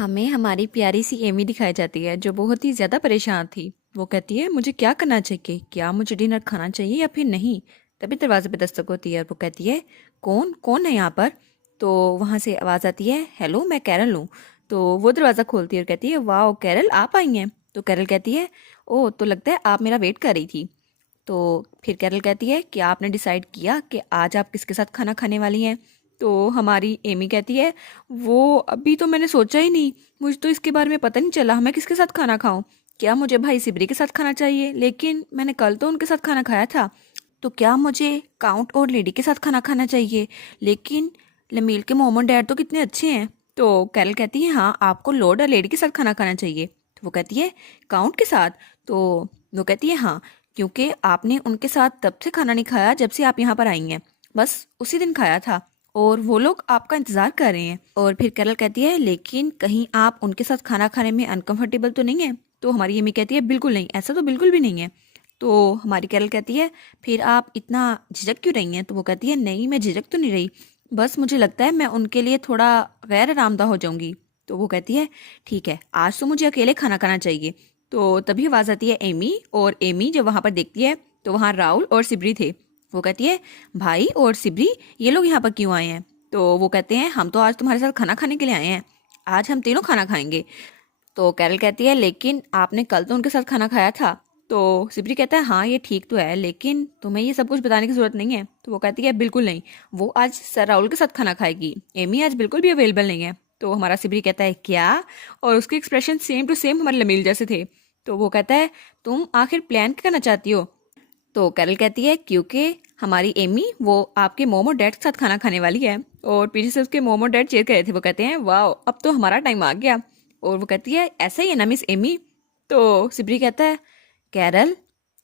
हमें हमारी प्यारी सी एमी दिखाई जाती है जो बहुत ही ज़्यादा परेशान थी। वो कहती है मुझे क्या करना चाहिए, क्या मुझे डिनर खाना चाहिए या फिर नहीं। तभी दरवाजे पे दस्तक होती है और वो कहती है कौन कौन है यहाँ पर। तो वहाँ से आवाज़ आती है हेलो मैं कैरल हूँ। तो वो दरवाज़ा खोलती है और कहती है वाह कैरल आप आई हैं। तो कैरल कहती है ओ तो लगता है आप मेरा वेट कर रही थी। तो फिर कैरल कहती है कि आपने डिसाइड किया कि आज आप किसके साथ खाना खाने वाली हैं। तो हमारी एमी कहती है वो अभी तो मैंने सोचा ही नहीं, मुझे तो इसके बारे में पता नहीं चला मैं किसके साथ खाना खाऊं। क्या मुझे भाई सिबरी के साथ खाना चाहिए, लेकिन मैंने कल तो उनके साथ खाना खाया था। तो क्या मुझे काउंट और लेडी के साथ खाना खाना चाहिए, लेकिन लमील के मोम और डैड तो कितने अच्छे हैं। तो कैरल कहती है हाँ आपको लॉर्ड और लेडी के साथ खाना खाना चाहिए। तो वो कहती है काउंट के साथ। तो वो कहती है हाँ, क्योंकि आपने उनके साथ तब से खाना नहीं खाया जब से आप यहाँ पर आई हैं, बस उसी दिन खाया था और वो लोग आपका इंतजार कर रहे हैं। और फिर कैरल कहती है लेकिन कहीं आप उनके साथ खाना खाने में अनकंफर्टेबल तो नहीं है। तो हमारी एमी कहती है बिल्कुल नहीं, ऐसा तो बिल्कुल भी नहीं है। तो हमारी कैरल कहती है फिर आप इतना झिझक क्यों रही हैं। तो वो कहती है नहीं मैं झिझक तो नहीं रही, बस मुझे लगता है मैं उनके लिए थोड़ा गैर आरामदा हो जाऊंगी। तो वो कहती है ठीक है आज तो मुझे अकेले खाना खाना चाहिए। तो तभी आवाज़ आती है एमी, और एमी जब वहाँ पर देखती है तो वहाँ राहुल और सिबरी थे। वो कहती है भाई और सिबरी ये लोग यहाँ पर क्यों आए हैं। तो वो कहते हैं हम तो आज तुम्हारे साथ खाना खाने के लिए आए हैं, आज हम तीनों खाना खाएंगे। तो कैरल कहती है लेकिन आपने कल तो उनके साथ खाना खाया था। तो सिबरी कहता है हाँ ये ठीक तो है, लेकिन तुम्हें ये सब कुछ बताने की जरूरत नहीं है। तो वो कहती है बिल्कुल नहीं, वो आज सर राहुल के साथ खाना खाएगी, एमी आज बिल्कुल भी अवेलेबल नहीं है। तो हमारा सिबरी कहता है क्या, और उसके एक्सप्रेशन सेम टू सेम हमारे लमील जैसे थे। तो वो कहता है तुम आखिर प्लान क्या करना चाहती हो। तो कैरल कहती है क्योंकि हमारी एमी वो आपके मोम और डैड के साथ खाना खाने वाली है। और पीछे से उसके मोम और डैड चेयर कर रहे थे। वो कहते हैं वाह अब तो हमारा टाइम आ गया। और वो कहती है ऐसा ही है ना मिस एमी। तो सिबरी कहता है कैरल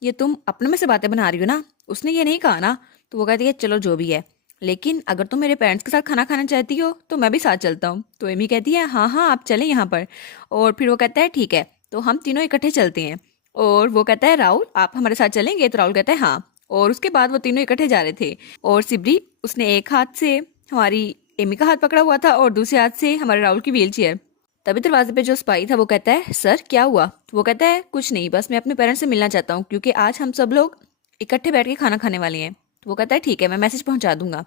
ये तुम अपने में से बातें बना रही हो ना, उसने ये नहीं कहा ना। तो वो कहती है चलो जो भी है, लेकिन अगर तुम मेरे पेरेंट्स के साथ खाना खाना चाहती हो तो मैं भी साथ चलता हूँ। तो एमी कहती है हाँ हाँ आप चलें यहाँ पर। और फिर वो कहता है ठीक है तो हम तीनों इकट्ठे चलते हैं। और वो कहता है राहुल आप हमारे साथ चलेंगे। तो राहुल कहता है हाँ। और उसके बाद वो तीनों इकट्ठे जा रहे थे और सिबरी उसने एक हाथ से हमारी एमी का हाथ पकड़ा हुआ था और दूसरे हाथ से हमारे राहुल की व्हील चेयर। तभी दरवाजे पे जो स्पाई था वो कहता है सर क्या हुआ। तो वो कहता है कुछ नहीं, बस मैं अपने पेरेंट्स से मिलना चाहता हूँ क्योंकि आज हम सब लोग इकट्ठे बैठ के खाना खाने वाले हैं। तो वो कहता है ठीक है मैं मैसेज पहुंचा दूंगा।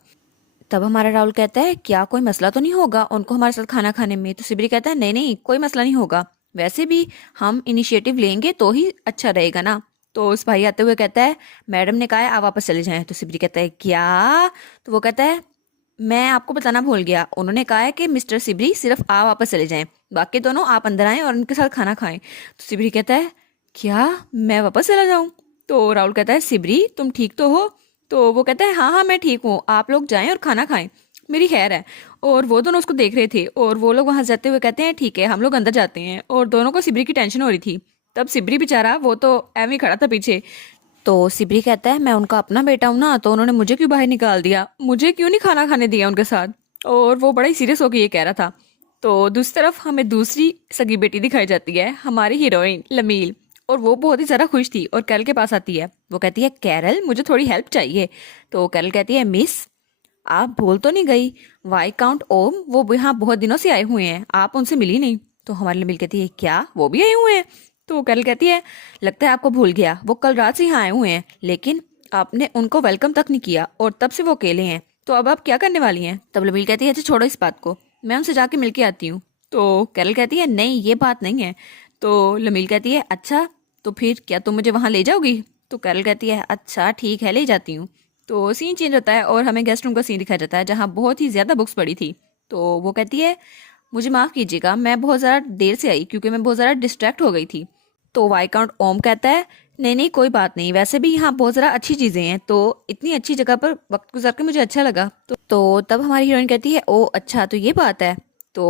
तब हमारा राहुल कहता है क्या कोई मसला तो नहीं होगा उनको हमारे साथ खाना खाने में। तो सिबरी कहता है नहीं नहीं कोई मसला नहीं होगा, वैसे भी हम इनिशिएटिव लेंगे तो ही अच्छा रहेगा ना। तो उस भाई आते हुए कहता है मैडम ने कहा है आप वापस चले जाएं। तो सिबरी कहता है क्या। तो वो कहता है मैं आपको बताना भूल गया, उन्होंने कहा है कि मिस्टर सिबरी सिर्फ आप वापस चले जाएं, बाकी दोनों आप अंदर आएं और उनके साथ खाना खाएं। तो सिबरी कहता है क्या मैं वापस चला जाऊं। तो राहुल कहता है सिबरी तुम ठीक तो हो। तो वो कहता है हाँ हाँ मैं ठीक हूँ, आप लोग जाएं और खाना खाएं, मेरी खैर है। और वो दोनों उसको देख रहे थे और वो लोग वहां जाते हुए कहते हैं ठीक है हम लोग अंदर जाते हैं। और दोनों को सिबरी की टेंशन हो रही थी। तब सिबरी बेचारा वो तो एम ही खड़ा था पीछे। तो सिबरी कहता है मैं उनका अपना बेटा हूं ना, तो उन्होंने मुझे क्यों बाहर निकाल दिया, मुझे क्यों नहीं खाना खाने दिया उनके साथ। और वो बड़ा ही सीरियस होकर ये कह रहा था। तो दूसरी तरफ हमें दूसरी सगी बेटी दिखाई जाती है हमारी हीरोइन लमील। और वो बहुत ही ज़्यादा खुश थी और कैरल के पास आती है। वो कहती है कैरल मुझे थोड़ी हेल्प चाहिए। तो कैरल कहती है मिस आप भूल तो नहीं गई, वाई काउंट ओम वो यहाँ बहुत दिनों से आए हुए हैं, आप उनसे मिली नहीं। तो हमारी लमील कहती है क्या वो भी आए हुए हैं। तो कैरल कहती है लगता है आपको भूल गया, वो कल रात से यहाँ आए हुए हैं लेकिन आपने उनको वेलकम तक नहीं किया और तब से वो अकेले हैं, तो अब आप क्या करने वाली हैं। तब लमील कहती है अच्छा छोड़ो इस बात को, मैं उनसे जाके मिल के आती हूँ। तो कैरल कहती है नहीं ये बात नहीं है। तो लमील कहती है अच्छा तो फिर क्या तुम मुझे वहां ले जाओगी। तो कैरल कहती है अच्छा ठीक है ले जाती हूँ। तो सीन चेंज होता है और हमें गेस्ट रूम का सीन दिखाया जाता है जहाँ बहुत ही ज्यादा बुक्स पड़ी थी। तो वो कहती है मुझे माफ कीजिएगा मैं बहुत ज़्यादा देर से आई क्योंकि मैं बहुत ज़्यादा डिस्ट्रैक्ट हो गई थी। तो वाईकाउंट ओम कहता है नहीं नहीं कोई बात नहीं, वैसे भी यहाँ बहुत ज़्यादा अच्छी चीज़ें हैं, तो इतनी अच्छी जगह पर वक्त गुजार के मुझे अच्छा लगा। तो तब हमारी हीरोइन कहती है ओ अच्छा तो ये बात है। तो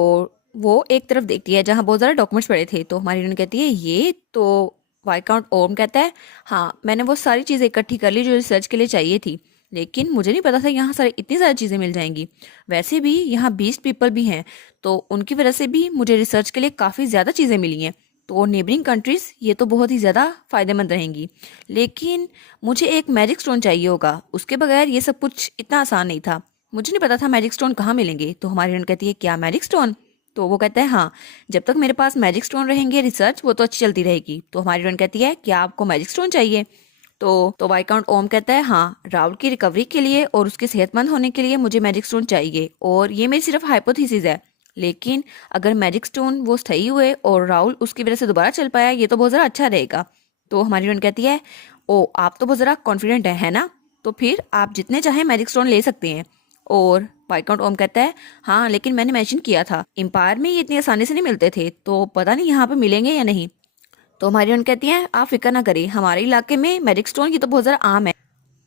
वो एक तरफ देखती है जहाँ बहुत ज़्यादा डॉक्यूमेंट्स पड़े थे। तो हमारी हीरोइन कहती है ये तो वाईकाउंट ओम कहता है हाँ मैंने वो सारी चीज़ें इकट्ठी कर ली जो रिसर्च के लिए चाहिए थी, लेकिन मुझे नहीं पता था यहाँ सारी इतनी सारी चीज़ें मिल जाएंगी। वैसे भी यहाँ 20 पीपल भी हैं तो उनकी वजह से भी मुझे रिसर्च के लिए काफ़ी ज़्यादा चीज़ें मिली हैं, तो नेबरिंग कंट्रीज़ ये तो बहुत ही ज़्यादा फ़ायदेमंद रहेंगी। लेकिन मुझे एक मैजिक स्टोन चाहिए होगा, उसके बगैर ये सब कुछ इतना आसान नहीं था, मुझे नहीं पता था मैजिक स्टोन कहाँ मिलेंगे। तो हमारी हिरन कहती है क्या मैजिक स्टोन। तो वो कहता है हाँ, जब तक मेरे पास मैजिक स्टोन रहेंगे रिसर्च वो तो अच्छी चलती रहेगी। तो हमारी हीरोइन कहती है क्या आपको मैजिक स्टोन चाहिए? तो वाइकाउंट ओम कहता है हाँ, राहुल की रिकवरी के लिए और उसके सेहतमंद होने के लिए मुझे मैजिक स्टोन चाहिए, और ये मेरी सिर्फ हाइपोथेसिस है, लेकिन अगर मैजिक स्टोन वो सही हुए और राहुल उसकी वजह से दोबारा चल पाया ये तो बहुत ज़रा अच्छा रहेगा। तो हमारी हीरोइन कहती है ओ आप तो बहुत ज़रा कॉन्फिडेंट है ना, तो फिर आप जितने चाहें मैजिक स्टोन ले सकते हैं। और वाइकाउंट ओम कहता है हाँ, लेकिन मैंने मेंशन किया था एम्पायर में ये इतनी आसानी से नहीं मिलते थे, तो पता नहीं यहाँ पे मिलेंगे या नहीं। तो हमारी हीरोइन कहती है आप फिक्र ना करिए, हमारे इलाके में मैजिक स्टोन की तो बहुत ज़रा आम है,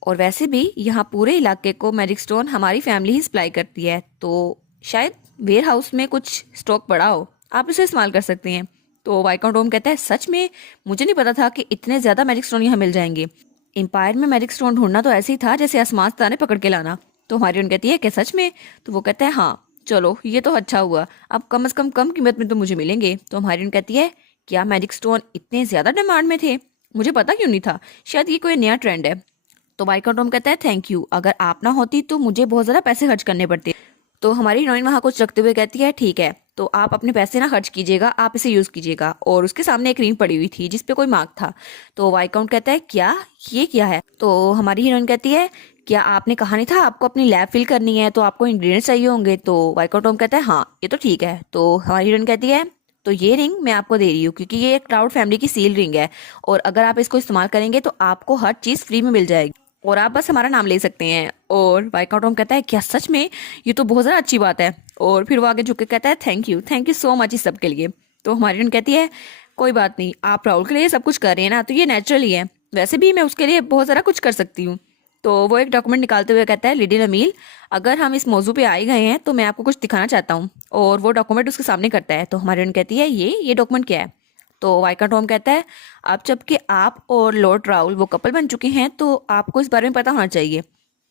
और वैसे भी यहाँ पूरे इलाके को मैजिक स्टोन हमारी फैमिली ही सप्लाई करती है, तो शायद वेयर हाउस में कुछ स्टॉक पड़ा हो, आप इसे इस्तेमाल कर सकते हैं। तो वाइकाउंट ओम कहता है सच में मुझे नहीं पता था कि इतने ज़्यादा मैजिक स्टोन यहाँ मिल जाएंगे। एम्पायर में मैजिक स्टोन ढूंढना तो ऐसे ही था जैसे आसमान से तारे पकड़ के लाना। तो हमारी हीरोइन कहती है क्या सच में? तो वो कहता है हाँ चलो ये तो अच्छा हुआ, अब कम से कम कीमत में तो मुझे मिलेंगे। तो हमारी हीरोइन कहती है क्या मैजिक स्टोन इतने ज़्यादा डिमांड में थे? मुझे पता क्यों नहीं था, शायद ये कोई नया ट्रेंड है। तो वाइकाउंट ओम कहता है थैंक यू, अगर आप ना होती तो मुझे बहुत ज़्यादा पैसे खर्च करने पड़ते। तो हमारी हीरोइन वहाँ कुछ रखते हुए कहती है ठीक है, तो आप अपने पैसे ना खर्च कीजिएगा, आप इसे यूज़ कीजिएगा। और उसके सामने एक रिंग पड़ी हुई थी जिसपे कोई मार्क था। तो वाइकाउंट कहता है क्या ये क्या है? तो हमारी हीरोइन कहती है क्या आपने कहा नहीं था आपको अपनी लैब फिल करनी है तो आपको इंग्रेडिएंट्स चाहिए होंगे? तो वाइकाउंट ओम कहता है हाँ ये तो ठीक है। तो हमारी हीरोइन कहती है तो ये रिंग मैं आपको दे रही हूँ क्योंकि ये एक क्लाउड फैमिली की सील रिंग है, और अगर आप इसको इस्तेमाल करेंगे तो आपको हर चीज़ फ्री में मिल जाएगी, और आप बस हमारा नाम ले सकते हैं। और वाइकाउंट ओम कहता है क्या सच में? ये तो बहुत ज़्यादा अच्छी बात है। और फिर वो आगे झुक के कहता है थैंक यू सो मच इस सब के लिए। तो हमारी हीरोइन कहती है कोई बात नहीं, आप राहुल के लिए सब कुछ कर रहे हैं ना, तो ये नेचुरल ही है, वैसे भी मैं उसके लिए बहुत सारा कुछ कर सकती हूँ। तो वो एक डॉक्यूमेंट निकालते हुए कहता है लिडिल अमील, अगर हम इस मौजू पे आए गए हैं तो मैं आपको कुछ दिखाना चाहता हूँ। और वो डॉक्यूमेंट उसके सामने करता है। तो हमारी हीरोइन कहती है ये डॉक्यूमेंट क्या है? तो वाइकाउंट ओम कहता है अब जबकि आप और लॉर्ड राहुल वो कपल बन चुके हैं तो आपको इस बारे में पता होना चाहिए।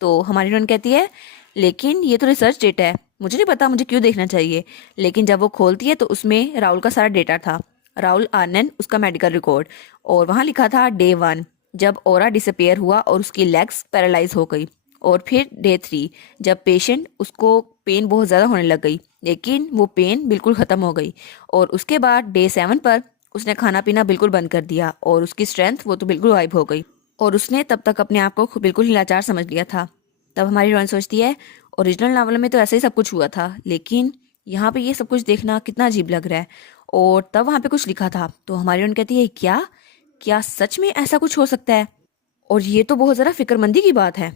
तो हमारी हीरोइन कहती है लेकिन ये तो रिसर्च डेटा है, मुझे नहीं पता मुझे क्यों देखना चाहिए। लेकिन जब वो खोलती है तो उसमें राहुल का सारा डेटा था, राहुल आनंद उसका मेडिकल रिकॉर्ड, और वहाँ लिखा था डे 1 जब ओरा डिसअपेयर हुआ और उसकी लेग्स पैरालाइज हो गई, और फिर डे 3 जब पेशेंट उसको पेन बहुत ज़्यादा होने लग गई लेकिन वो पेन बिल्कुल ख़त्म हो गई, और उसके बाद डे 7 पर उसने खाना पीना बिल्कुल बंद कर दिया और उसकी स्ट्रेंथ वो तो बिल्कुल गायब हो गई, और उसने तब तक अपने आप को बिल्कुल ही लाचार समझ लिया था। तब हमारी हीरोइन सोचती है ओरिजिनल नावल में तो ऐसे ही सब कुछ हुआ था, लेकिन यहाँ पे ये सब कुछ देखना कितना अजीब लग रहा है। और तब वहाँ पे कुछ लिखा था। तो हमारी हीरोइन कहती है क्या क्या सच में ऐसा कुछ हो सकता है? और ये तो बहुत ज़रा फिक्रमंदी की बात है।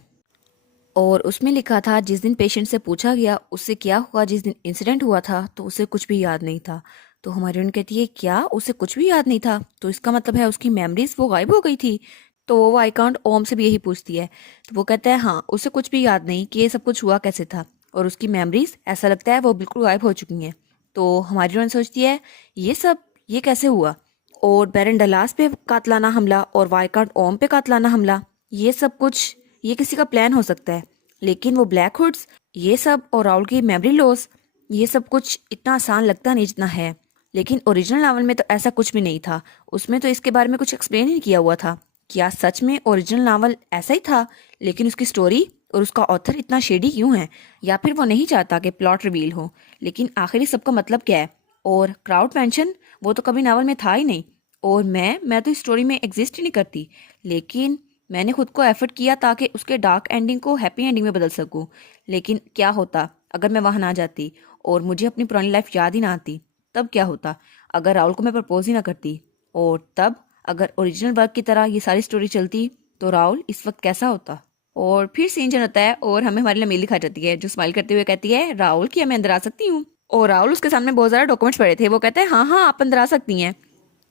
और उसमें लिखा था जिस दिन पेशेंट से पूछा गया उससे क्या हुआ जिस दिन इंसिडेंट हुआ था तो उसे कुछ भी याद नहीं था। तो हमारी उन कहती है क्या उसे कुछ भी याद नहीं था? तो इसका मतलब है उसकी मेमोरीज वो गायब हो गई थी। तो वो वाइकाउंट ओम से भी यही पूछती है। तो वो कहता है हाँ, उसे कुछ भी याद नहीं कि ये सब कुछ हुआ कैसे था, और उसकी मेमोरीज ऐसा लगता है वो बिल्कुल गायब हो चुकी हैं। तो हमारी उन सोचती है ये कैसे हुआ? और बैरन डलास पे कातलाना हमला और वाइकाउंट ओम पे कातलाना हमला, ये सब कुछ ये किसी का प्लान हो सकता है, लेकिन वो ब्लैक हुड्स ये सब और राहुल की मेमोरी लॉस ये सब कुछ इतना आसान लगता नहीं जितना है। लेकिन ओरिजिनल नावल में तो ऐसा कुछ भी नहीं था, उसमें तो इसके बारे में कुछ एक्सप्लेन ही नहीं किया हुआ था। क्या सच में ओरिजिनल नावल ऐसा ही था, लेकिन उसकी स्टोरी और उसका ऑथर इतना शेडी क्यों है? या फिर वो नहीं चाहता कि प्लॉट रिवील हो? लेकिन आखिर इस सबका मतलब क्या है? और क्राउड पेंशन वो तो कभी नावल में था ही नहीं, और मैं तो इस स्टोरी में एग्जिस्ट ही नहीं करती, लेकिन मैंने खुद को एफर्ट किया ताकि उसके डार्क एंडिंग को हैप्पी एंडिंग में बदल सकूं। लेकिन क्या होता अगर मैं वहां ना जाती और मुझे अपनी पुरानी लाइफ याद ही ना आती? तब क्या होता अगर राहुल को मैं प्रपोज ही ना करती? और तब अगर ओरिजिनल वर्क की तरह ये सारी स्टोरी चलती तो राहुल इस वक्त कैसा होता? और फिर सीन चेंज होता है और हमें हमारी लमील दिखाई जाती है जो स्माइल करते हुए कहती है राहुल की मैं अंदर आ सकती हूँ? और राहुल उसके सामने बहुत सारे डॉक्यूमेंट्स पड़े थे, वो कहता है हाँ आप अंदर आ सकती हैं।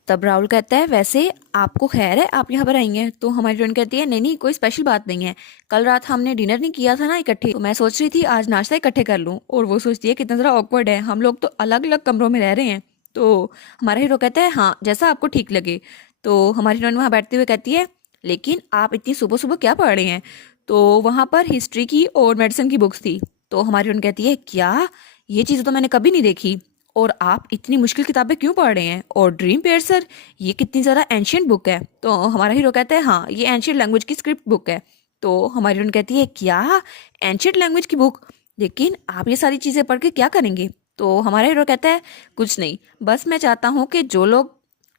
तब राहुल कहता है वैसे आपको खैर है आप यहाँ पर आई हैं? तो हमारी फ्रेंड कहती है नहीं कोई स्पेशल बात नहीं है, कल रात हमने डिनर नहीं किया था ना इकट्ठे, तो मैं सोच रही थी आज नाश्ता इकट्ठे कर लूँ। और वो सोचती है कितना ज़रा ऑकवर्ड है, हम लोग तो अलग अलग कमरों में रह रहे हैं। तो हमारा हीरो कहता है हाँ जैसा आपको ठीक लगे। तो हमारी फ्रेंड वहाँ बैठते हुए कहती है लेकिन आप इतनी सुबह सुबह क्या पढ़ रहे हैं? तो वहाँ पर हिस्ट्री की और मेडिसिन की बुक्स थी। तो हमारी फ्रेंड कहती है क्या ये चीज़ें तो मैंने कभी नहीं देखी, और आप इतनी मुश्किल किताबें क्यों पढ़ रहे हैं? और ड्रीम पेयर्सर ये कितनी ज़्यादा एंशियंट बुक है। तो हमारा हीरो कहता है हाँ ये एंशियंट लैंग्वेज की स्क्रिप्ट बुक है। तो हमारी हीरोइन कहती है क्या एंशियंट लैंग्वेज की बुक? लेकिन आप ये सारी चीज़ें पढ़ के क्या करेंगे? तो हमारा हीरो कहता है कुछ नहीं, बस मैं चाहता हूँ कि जो लोग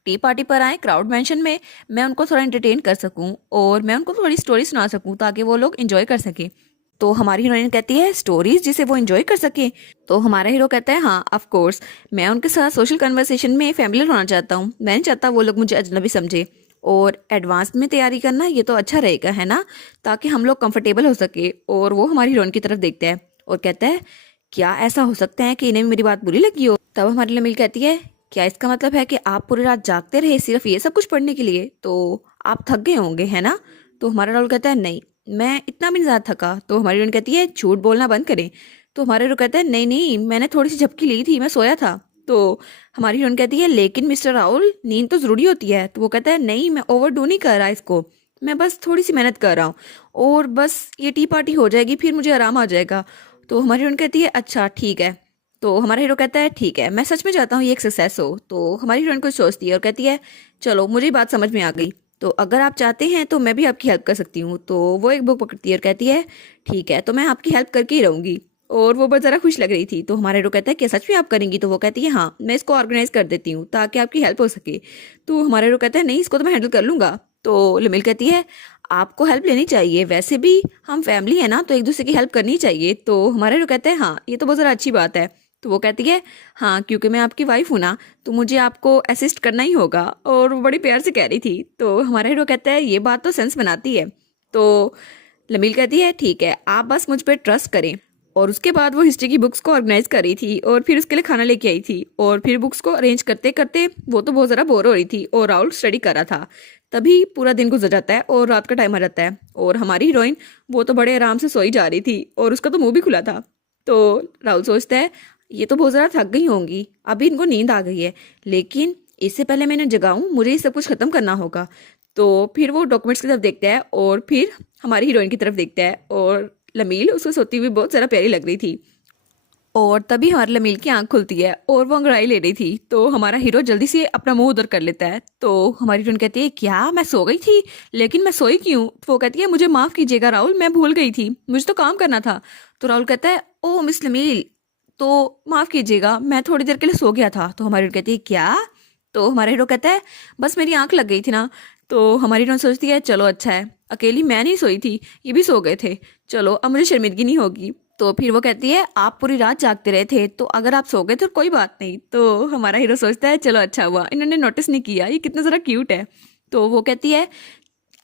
टी पार्टी पर आए क्राउड मेंशन में, मैं उनको थोड़ा एंटरटेन कर सकूं और मैं उनको थोड़ी स्टोरी सुना सकूं ताकि वो लोग एंजॉय कर सकें। तो हमारी हीरोइन कहती है स्टोरीज जिसे वो एंजॉय कर सके। तो हमारा हीरो कहता है हाँ ऑफ कोर्स, मैं उनके साथ सोशल कन्वर्सेशन में फैमिलियर होना चाहता हूँ, मैं नहीं चाहता वो लोग मुझे अजनबी समझे। और एडवांस में तैयारी करना ये तो अच्छा रहेगा है ना, ताकि हम लोग कंफर्टेबल हो सके। और वो हमारी हीरोइन की तरफ देखता है और कहता है क्या ऐसा हो सकता है कि इन्हें भी मेरी बात बुरी लगी हो। तब हमारी लमील कहती है क्या इसका मतलब है कि आप पूरी रात जागते रहे सिर्फ ये सब कुछ पढ़ने के लिए, तो आप थक गए होंगे है ना। तो हमारा राहुल कहता है नहीं, मैं इतना भी नहीं ज़्यादा थका। तो हमारी हीरोइन कहती है झूठ बोलना बंद करें। तो हमारा हीरो कहता है नहीं नहीं, मैंने थोड़ी सी झपकी ली थी, मैं सोया था। तो हमारी हीरोइन कहती है लेकिन मिस्टर राहुल नींद तो ज़रूरी होती है। तो वो कहता है नहीं, मैं ओवरडू नहीं कर रहा इसको, मैं बस थोड़ी सी मेहनत कर रहा हूँ और बस ये टी पार्टी हो जाएगी फिर मुझे आराम आ जाएगा। तो हमारी हीरोइन कहती है अच्छा ठीक है। तो हमारा हीरो कहता है ठीक है, मैं सच में चाहता हूँ ये एक सक्सेस हो। तो हमारी हीरोइन कुछ सोचती है और कहती है चलो मुझे बात समझ में आ गई, तो अगर आप चाहते हैं तो मैं भी आपकी हेल्प कर सकती हूँ। तो वो एक बुक पकड़ती है और कहती है ठीक है, तो मैं आपकी हेल्प करके ही रहूंगी। और वो बहुत ज़रा खुश लग रही थी। तो हमारे हीरो कहता है क्या सच में आप करेंगी। तो वो कहती है हाँ, मैं इसको ऑर्गेनाइज कर देती हूँ ताकि आपकी हेल्प हो सके। तो हमारे हीरो कहता है नहीं, इसको तो मैं हैंडल कर लूंगा। तो लिमिल कहती है आपको हेल्प लेनी चाहिए, वैसे भी हम फैमिली है ना, तो एक दूसरे की हेल्प करनी चाहिए। तो हमारे हीरो कहते हैं हाँ ये तो बहुत ज़रा अच्छी बात है। तो वो कहती है हाँ क्योंकि मैं आपकी वाइफ हूँ ना, तो मुझे आपको असिस्ट करना ही होगा। और वो बड़ी प्यार से कह रही थी। तो हमारा हीरो कहता है ये बात तो सेंस बनाती है। तो लमील कहती है ठीक है, आप बस मुझ पर ट्रस्ट करें। और उसके बाद वो हिस्ट्री की बुक्स को ऑर्गेनाइज कर रही थी और फिर उसके लिए खाना लेके आई थी। और फिर बुक्स को अरेंज करते करते वो तो बहुत ज़रा बोर हो रही थी और राहुल स्टडी कर रहा था। तभी पूरा दिन गुजर जाता है और रात का टाइम आ जाता है और हमारी हीरोइन वो तो बड़े आराम से सोई जा रही थी और उसका तो मुंह भी खुला था। तो राहुल सोचता है ये तो बहुत ज़्यादा थक गई होंगी, अभी इनको नींद आ गई है, लेकिन इससे पहले मैं इन्हें जगाऊं, मुझे ये सब कुछ ख़त्म करना होगा। तो फिर वो डॉक्यूमेंट्स की तरफ देखता है और फिर हमारी हीरोइन की तरफ देखता है और लमील उसको सोती हुई बहुत ज़्यादा प्यारी लग रही थी। और तभी हमारे लमील की आंख खुलती है और वो अंगड़ाई ले रही थी। तो हमारा हीरो जल्दी से अपना मुंह उधर कर लेता है। तो हमारी हीरोइन कहती है क्या मैं सो गई थी, लेकिन मैं सोई क्यों। तो वो कहती है मुझे माफ़ कीजिएगा राहुल, मैं भूल गई थी, मुझे तो काम करना था। तो राहुल कहता है ओ मिस लमील, तो माफ़ कीजिएगा मैं थोड़ी देर के लिए सो गया था। तो हमारी हीरोइन कहती है क्या। तो हमारा हीरो कहता है बस मेरी आंख लग गई थी ना। तो हमारी हीरोइन सोचती है चलो अच्छा है, अकेली मैं नहीं सोई थी, ये भी सो गए थे, चलो अब मुझे शर्मिंदगी नहीं होगी। तो फिर वो कहती है आप पूरी रात जागते रहे थे, तो अगर आप सो गए तो कोई बात नहीं। तो हमारा हीरो सोचता है चलो अच्छा हुआ इन्होंने नोटिस नहीं किया, ये कितना ज़रा क्यूट है। तो वो कहती है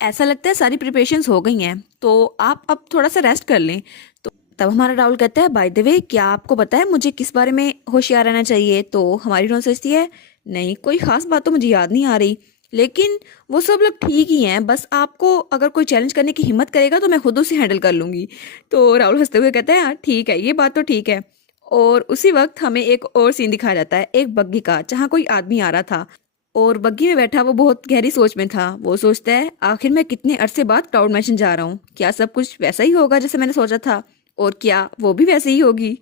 ऐसा लगता है सारी प्रिपरेशंस हो गई हैं, तो आप अब थोड़ा सा रेस्ट कर लें। तो तब हमारा राहुल कहता है बाय द वे क्या आपको पता है मुझे किस बारे में होशियार रहना चाहिए। तो हमारी हीरोइन सोचती है नहीं कोई खास बात तो मुझे याद नहीं आ रही, लेकिन वो सब लोग ठीक ही हैं, बस आपको अगर कोई चैलेंज करने की हिम्मत करेगा तो मैं खुद उसे हैंडल कर लूँगी। तो राहुल हंसते हुए कहता है हाँ ठीक है, ये बात तो ठीक है। और उसी वक्त हमें एक और सीन दिखाया जाता है एक बग्घी का, जहाँ कोई आदमी आ रहा था और बग्घी में बैठा वो बहुत गहरी सोच में था। वो सोचता है आखिर मैं कितने अरसे बाद क्लाउड मैंशन जा रहा हूँ, क्या सब कुछ वैसा ही होगा जैसे मैंने सोचा था, और क्या वो भी वैसे ही होगी।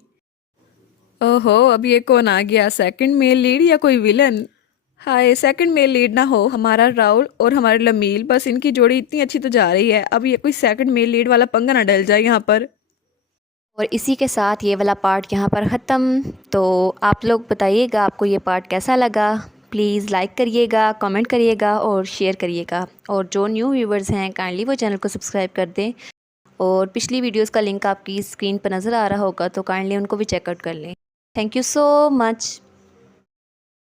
ओहो अब ये कौन आ गया, सेकंड मेल लीड या कोई विलन। हाय सेकंड मेल लीड ना हो हमारा राहुल और हमारे लमील, बस इनकी जोड़ी इतनी अच्छी तो जा रही है, अब ये कोई सेकंड मेल लीड वाला पंगा ना डल जाए यहाँ पर। और इसी के साथ ये वाला पार्ट यहाँ पर ख़त्म। तो आप लोग बताइएगा आपको ये पार्ट कैसा लगा। प्लीज़ लाइक करिएगा, कमेंट करिएगा और शेयर करिएगा। और जो न्यू व्यूवर्स हैं काइंडली वो चैनल को सब्सक्राइब कर दें। और पिछली वीडियोस का लिंक आपकी स्क्रीन पर नज़र आ रहा होगा, तो काइंडली उनको भी चेकआउट कर लें। Thank you so much.